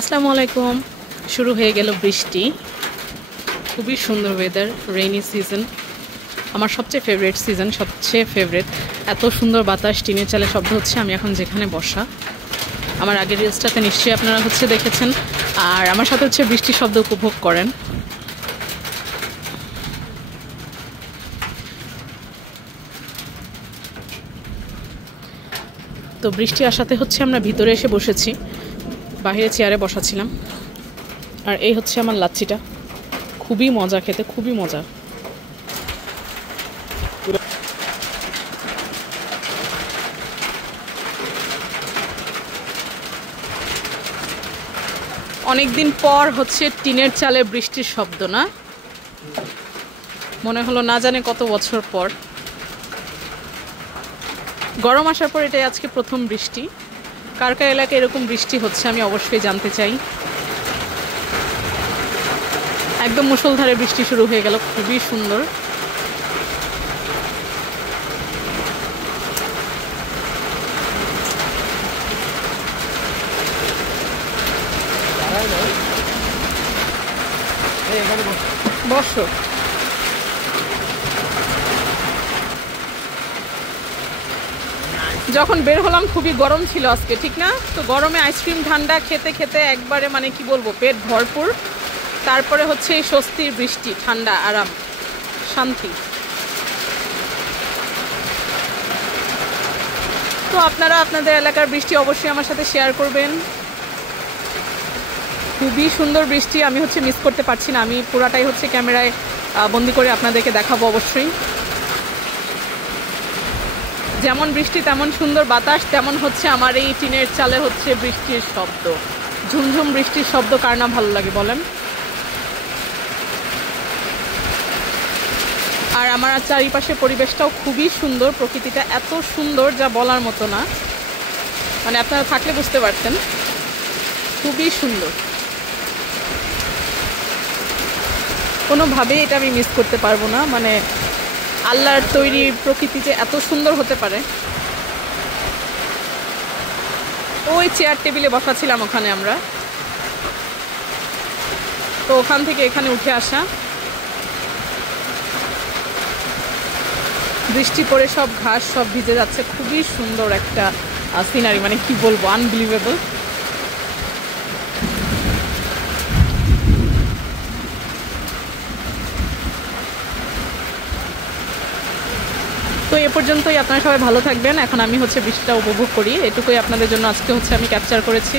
আসসালামু আলাইকুম। শুরু হয়ে গেল বৃষ্টি। খুবই সুন্দর ওয়েদার, রেইনি সিজন। আমার সবচেয়ে ফেভারিট সিজন, সবচেয়ে ফেভারিট। এত সুন্দর বাতাস, টিনের চালে শব্দ হচ্ছে। আমি এখন যেখানে বসা, আমার আগের রিলসটাতে নিশ্চয়ই আপনারা দেখেছেন। আর আমার সাথে বৃষ্টির শব্দ উপভোগ করেন। তো বৃষ্টি আসাতে আমরা ভিতরে এসে বসেছি, বাইরে চেয়ারে বসাছিলাম। আর এই হচ্ছে আমার লাচ্ছিটা, খুবই মজা খেতে, খুবই মজা। অনেকদিন পর টিনের চালে বৃষ্টির শব্দ, না মনে হলো না জানে কত বছর পর। গরম আসার পর এটাই আজকে প্রথম বৃষ্টি। কার কার এলাকায় এরকম বৃষ্টি হচ্ছে আমি অবশ্যই জানতে চাই। একদম মুষলধারে বৃষ্টি শুরু হয়ে গেল, খুবই সুন্দর। বসো। যখন বের হলাম খুবই গরম ছিল আজকে, ঠিক না? তো গরমে আইসক্রিম ঠান্ডা খেতে খেতে একবারে কি বলবো, পেট ভরপুর। তারপরে এই স্বস্তির বৃষ্টি, ঠান্ডা, আরাম, শান্তি। তো আপনারা আপনাদের এলাকার বৃষ্টি অবশ্যই আমার সাথে শেয়ার করবেন। খুবই সুন্দর বৃষ্টি। আমি মিস করতে পারছি না। আমি পুরাটাই ক্যামেরায় বন্দি করে আপনাদেরকে দেখাবো অবশ্যই। যেমন বৃষ্টি তেমন সুন্দর বাতাস, তেমন আমার এই টিনের চালে বৃষ্টির শব্দ, ঝুমঝুম বৃষ্টির শব্দ। কার না ভালো লাগে বলেন? আর আমার চারিপাশে পরিবেশটাও খুবই সুন্দর, প্রকৃতিটা এত সুন্দর যা বলার মতো না। আপনারা থাকলে বুঝতে পারতেন, খুবই সুন্দর। কোনোভাবেই এটা আমি মিস করতে পারবো না। আল্লাহর তৈরি প্রকৃতি যে এত সুন্দর হতে পারে। ওই চেয়ার টেবিলে বসাছিলাম ওখানে আমরা, তো ওখান থেকে এখানে উঠে আসা। বৃষ্টি পড়ে সব ঘাস সব ভিজে যাচ্ছে। খুবই সুন্দর একটা সিনারি, কি বলবো, আনবিলিভেবল। তো এ পর্যন্তই। আপনারা সবাই ভালো থাকবেন। এখন আমি বৃষ্টিটা উপভোগ করি, এটুকুই আপনাদের জন্য আজকে আমি ক্যাপচার করেছি।